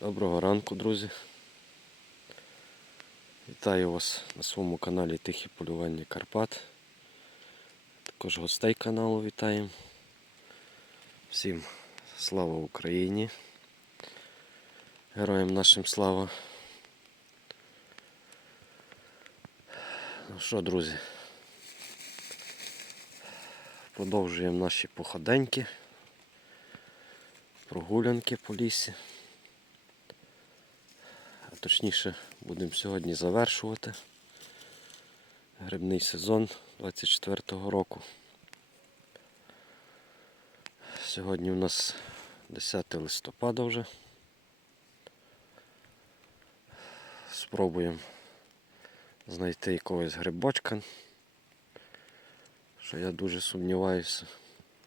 Доброго ранку, друзі. Вітаю вас на своєму каналі Тихі полювання Карпат. Також гостей каналу вітаємо. Всім слава Україні. Героям нашим слава. Ну що, друзі? Продовжуємо наші походеньки, прогулянки по лісі. Точніше будемо сьогодні завершувати грибний сезон 24-го року. Сьогодні у нас 10 листопада вже. Спробуємо знайти якогось грибочка. Що я дуже сумніваюся.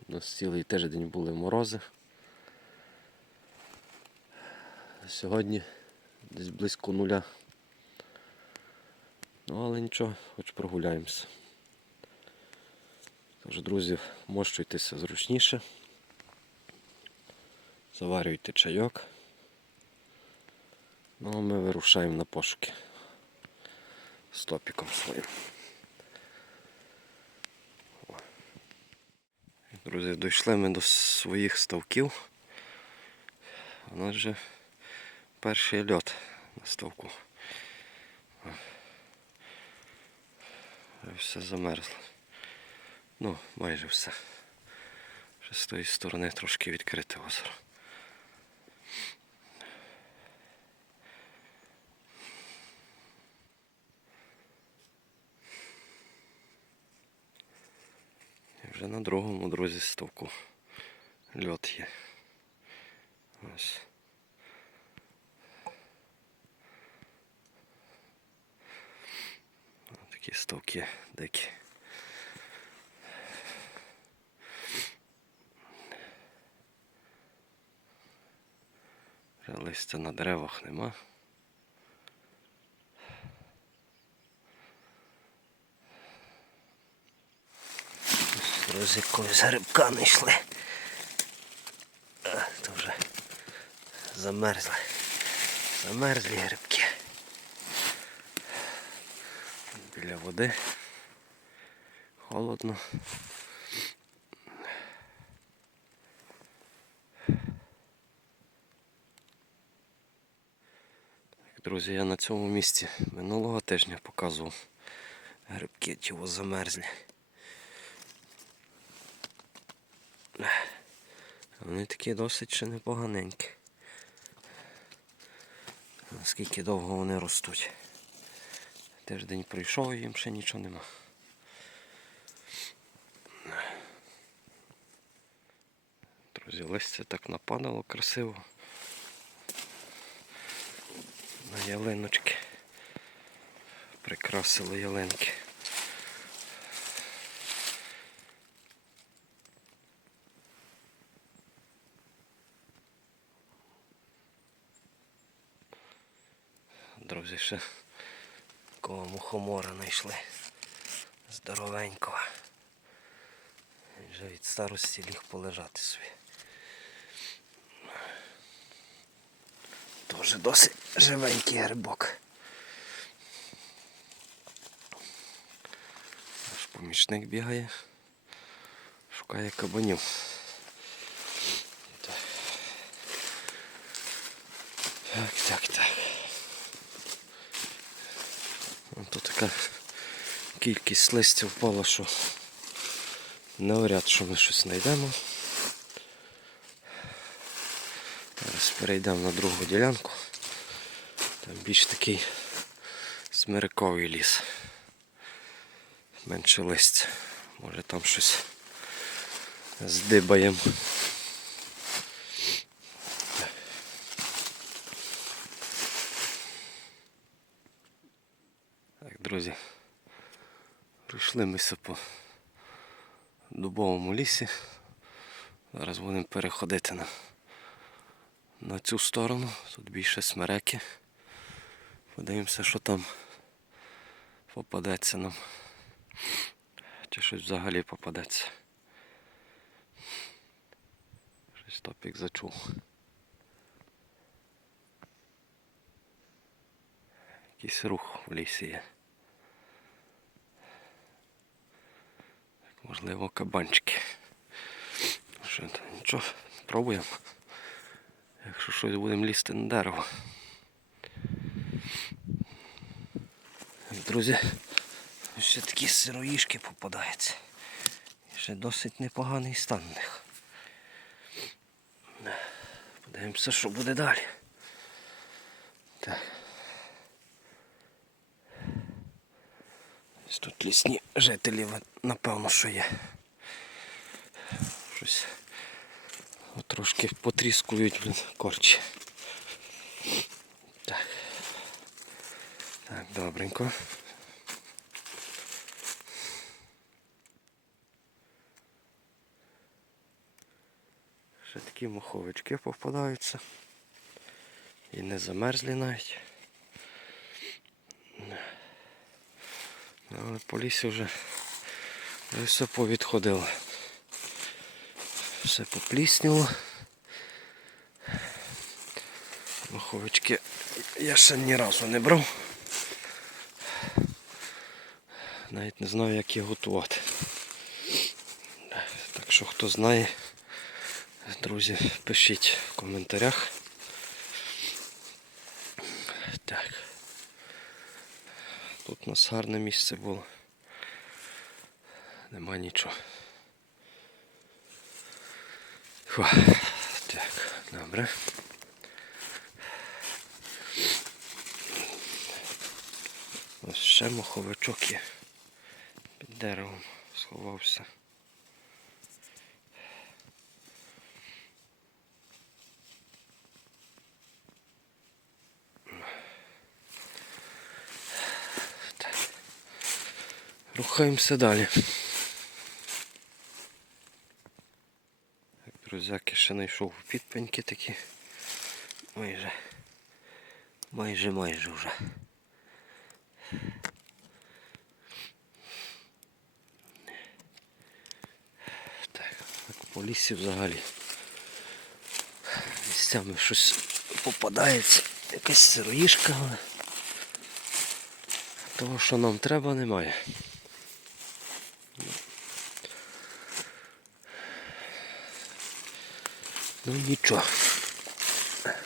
У нас цілий тиждень були морози. Сьогодні десь близько нуля. Ну, але нічого, хоч прогуляємося. Тож, друзі, мощуйтеся зручніше. Заварюйте чайок. Ну а ми вирушаємо на пошуки стопіком своїм. Друзі, дійшли ми до своїх ставків. У нас вже перший льот на ставку. Все замерзло. Ну, майже все. Ще з тої сторони трошки відкрите озеро. І вже на другому, друзі, ставку льот є. Ось. Такі ставки дикі. Листя на деревах нема. Друзі, якогось грибка не йшли. А, вже замерзли. Замерзлі грибки. Біля води. Холодно. Друзі, я на цьому місці минулого тижня показував грибки чого замерзлі. Вони такі досить ще непоганенькі. Наскільки довго вони ростуть. Тиждень пройшов і їм ще нічого нема. Друзі, листя так нападало красиво. На ялиночки. Прикрасили ялинки. Друзі, ще такого мухомора знайшли. Здоровенького. Вже від старості ліг полежати собі. Тоже досить живенький грибок. Наш помічник бігає, шукає кабанів. Так, так, так. так. Вон Тут така кількість листя впала, що навряд, що ми щось знайдемо. Зараз перейдемо на другу ділянку. Там більш такий смириковий ліс. Менше листя. Може там щось здибаємо. Так, друзі. Ми по дубовому лісі. Зараз будемо переходити на, на цю сторону. Тут більше смереки. Подивимося, що там попадеться нам. Чи щось взагалі попадеться. Щось топік зачув. Якийсь рух в лісі є. Можливо, кабанчики. Що нічого, пробуємо. Якщо щось будемо лізти на дерево. Друзі, ще такі сироїшки попадаються. Ще досить непоганий стан в них. Подивимося, що буде далі. Так. Ось тут лісні жителі, напевно, що є. Щось трошки потріскують блін, корчі. Так. Так, добренько. Ще такі моховички попадаються. І не замерзлі навіть. Але по лісі вже все повідходило. Все поплісніло. Маховички я ще ні разу не брав. Навіть не знаю, як їх готувати. Так що хто знає, друзі, пишіть в коментарях. Так. Тут у нас гарне місце було. Нема нічого. Фу. Так, добре. Ось ще моховичок є. Під деревом сховався. Рухаємося далі. Друзяки, ще знайшов підпеньки такі. Майже. Майже майже вже. Так по лісі взагалі. Місцями щось попадається. Якась сироїшка, але того, що нам треба, немає. Ну нічого.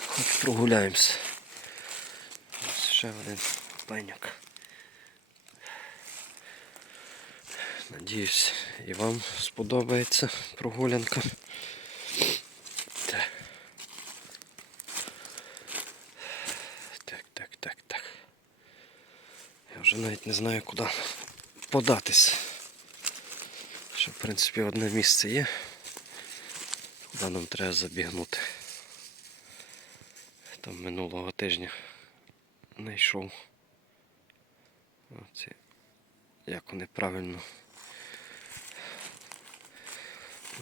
Хоч прогуляємося. Ось ще один пеньок. Надіюсь, і вам сподобається прогулянка. Так. Так, так, так. Я вже навіть не знаю, куди податись. Ще, в принципі, одне місце є. Куди нам треба забігнути. Там минулого тижня знайшов. Оці, як вони правильно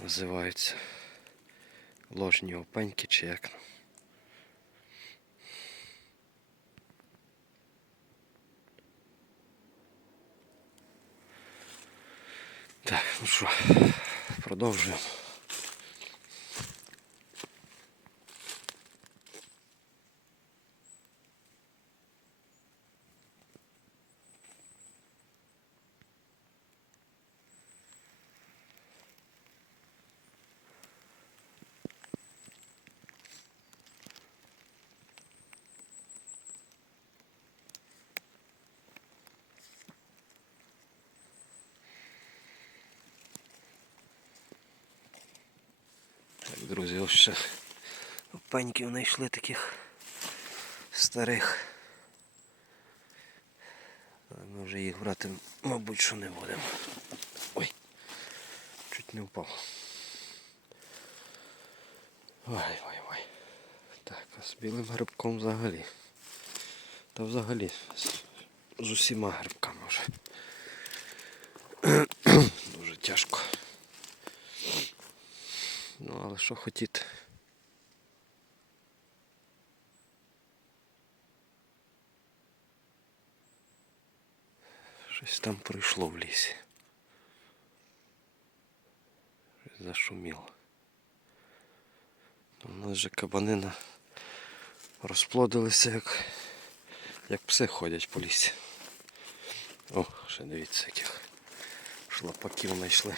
називаються. Ложні опеньки чи як. Так, ну що, продовжуємо. Так, друзі, ось ще пеньків знайшли таких старих. Ми вже їх брати, мабуть, що не будемо. Ой, чуть не впав. Ой, ой, ой. Так, а з білим грибком взагалі. Та взагалі з усіма грибками вже. Дуже тяжко. Ну, але що хотіти. Щось там пройшло в лісі. Щось зашуміло. Ну, У нас же кабанина розплодилися як Як пси ходять по лісі. О, ще дивіться, яких шлапаків знайшли.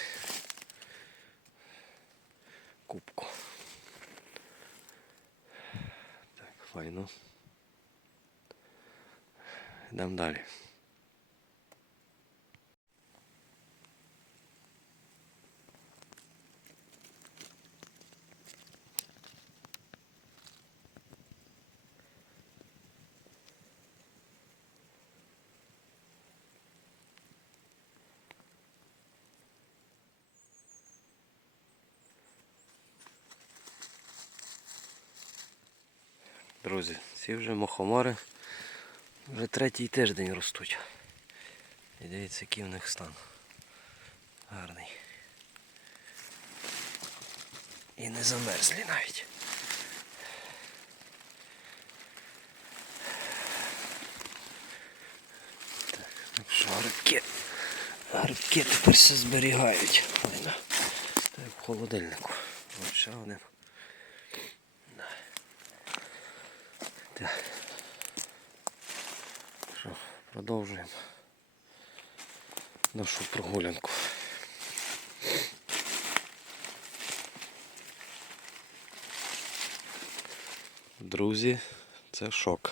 Кубку. Так, файно. Йдемо далі. Друзі, ці вже мохомори вже третій тиждень ростуть. І дивіться, який в них стан. Гарний. І не замерзлі навіть. Так, що грибки. Грибки тепер все зберігають. Так, в холодильнику. От ще один. Так. Що, продовжуємо нашу прогулянку. Друзі, це шок.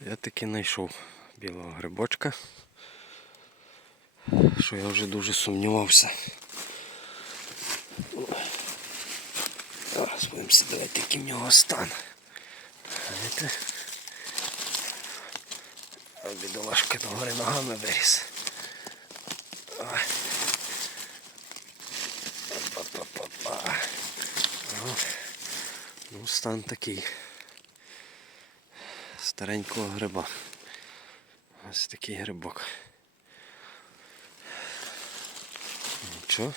Я таки знайшов білого грибочка, що я вже дуже сумнівався. Зараз будемо дивитися, який в нього стан. Знаєте? А бідолашка до гори ногами виріс. Ну, ну, стан такий. Старенького гриба. Ось такий грибок. Нічого.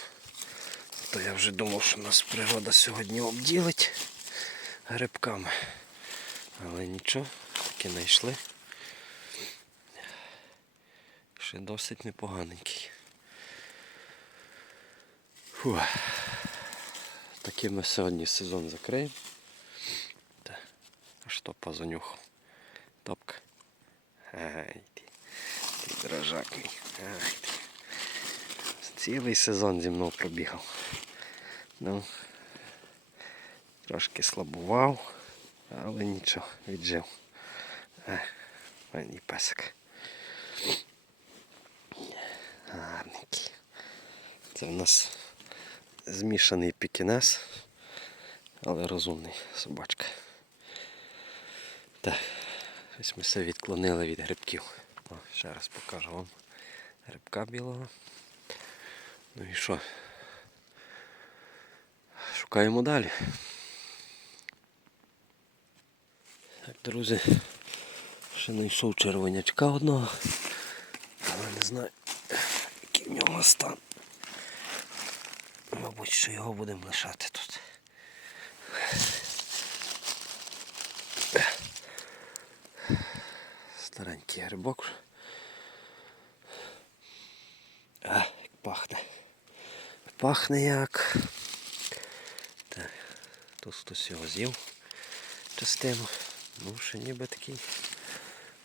То я вже думав, що нас природа сьогодні обділить грибками. Але нічого, таки знайшли. Ще досить непоганенький. Фу. Таким ми сьогодні сезон закриємо. Аж топа занюхав. Топка. Ай ти. Ти дрожак мій. Ай ти. Цілий сезон зі мною пробігав. Ну, трошки слабував, але нічого, віджив. Мені песик. Гарненький. Це в нас змішаний пікінес, але розумний собачка. Так, ось ми все відклонили від грибків. О, ще раз покажу вам грибка білого. Ну і що? Шукаємо далі. Так, друзі, ще знайшов червонячка одного, але не знаю, який в нього стан. Мабуть, що його будемо лишати тут. Старенький грибок. А, як пахне. Пахне як. Так, тут хтось його з'їв частину. Ну, ще ніби такий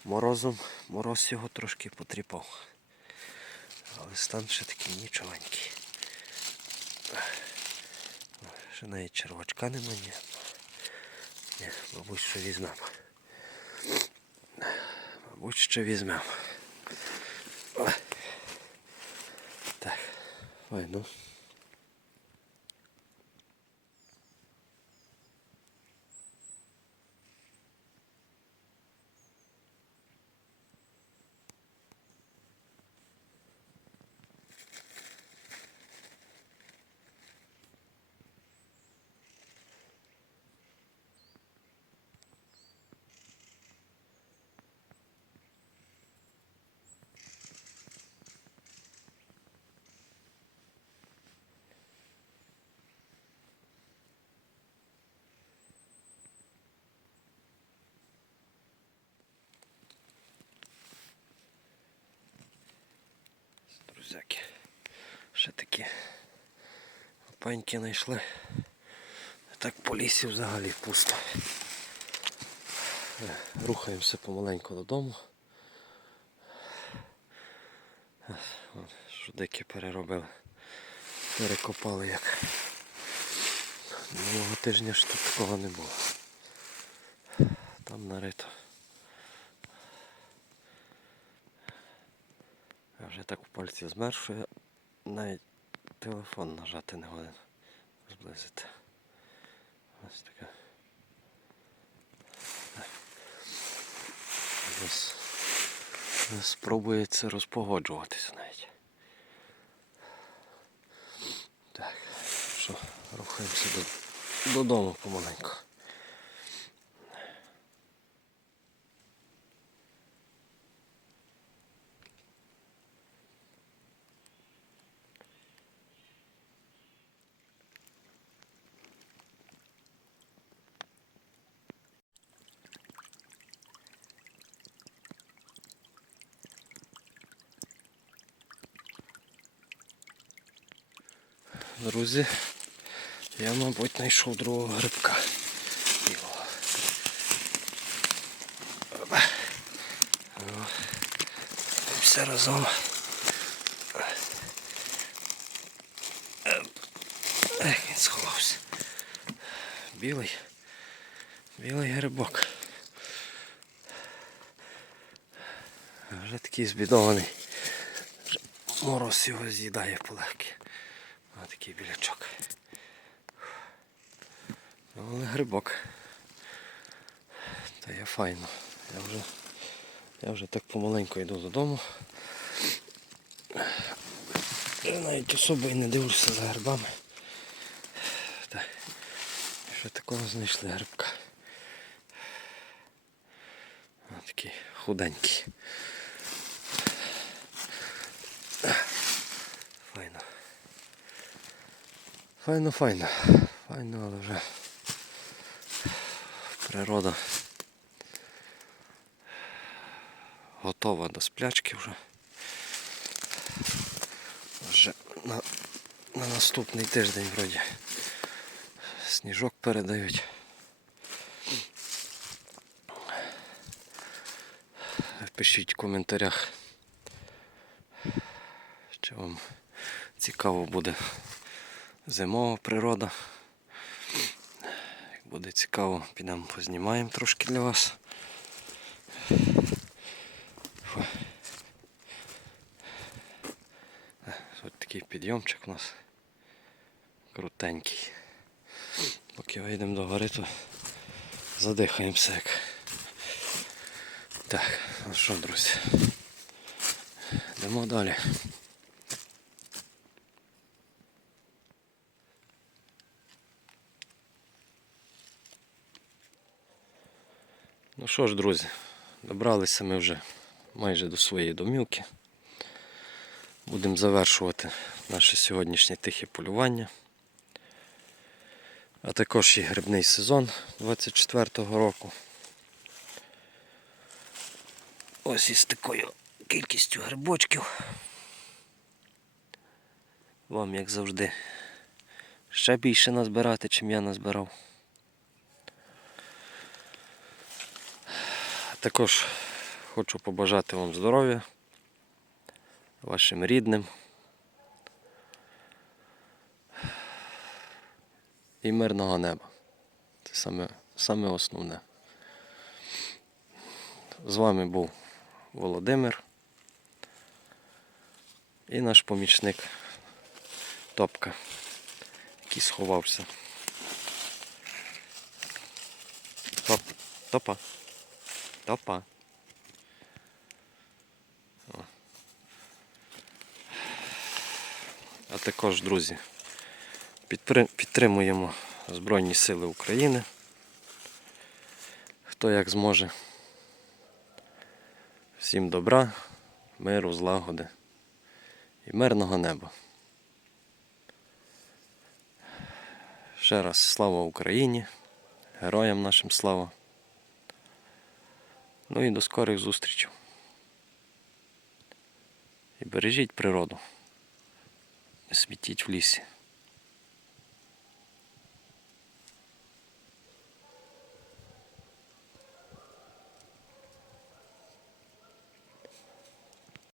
морозом, мороз його трошки потріпав. Але стан ще такий нічогенький. Ще навіть червачка нема, ні. Ні, мабуть, що візьмемо. Мабуть, що візьмемо. Так, ой, ну. Друзяки. Ще такі паньки знайшли. Так по лісі взагалі пусто. Е, Рухаємося помаленьку додому. Е, от, Жудики переробили. Перекопали як. Минулого тижня ж тут такого не було. Там нарито. Я вже так у пальці змер, я навіть телефон нажати не годен. Зблизити. Ось таке. Ось. Спробує це розпогоджуватися навіть. Так, що, рухаємося до, додому помаленьку. Друзі, я, мабуть, знайшов другого грибка. Все разом. Ех, він сховався. Білий. Білий грибок. Вже такий збідований. Мороз його з'їдає полегки. Ось такий білячок. Але грибок. Та є файно. Я вже, я вже так помаленьку йду додому. Я навіть особо і не дивлюся за грибами. Так. Що такого знайшли грибка. Ось такий худенький. Файно. Файно, файно. Файно, але вже природа готова до сплячки вже. Вже на, на наступний тиждень вроді сніжок передають. Пишіть в коментарях, чи вам цікаво буде зимова природа. Буде цікаво, підемо познімаємо трошки для вас. Е, Ось такий підйомчик у нас крутенький. Поки вийдемо до гори, то задихаємося як. Так, ну що, друзі? Йдемо далі. Ну що ж, друзі, добралися ми вже майже до своєї домівки. Будемо завершувати наше сьогоднішнє тихе полювання. А також і грибний сезон 24-го року. Ось із такою кількістю грибочків. Вам, як завжди, ще більше назбирати, чим я назбирав. Також хочу побажати вам здоров'я, вашим рідним і мирного неба. Це саме, саме основне. З вами був Володимир і наш помічник Топка, який сховався. Топ, топа. Топа. А також, друзі, підтримуємо Збройні Сили України. Хто як зможе. Всім добра, миру, злагоди і мирного неба. Ще раз слава Україні, героям нашим слава. Ну і до скорих зустрічей. І бережіть природу. Не смітіть в лісі.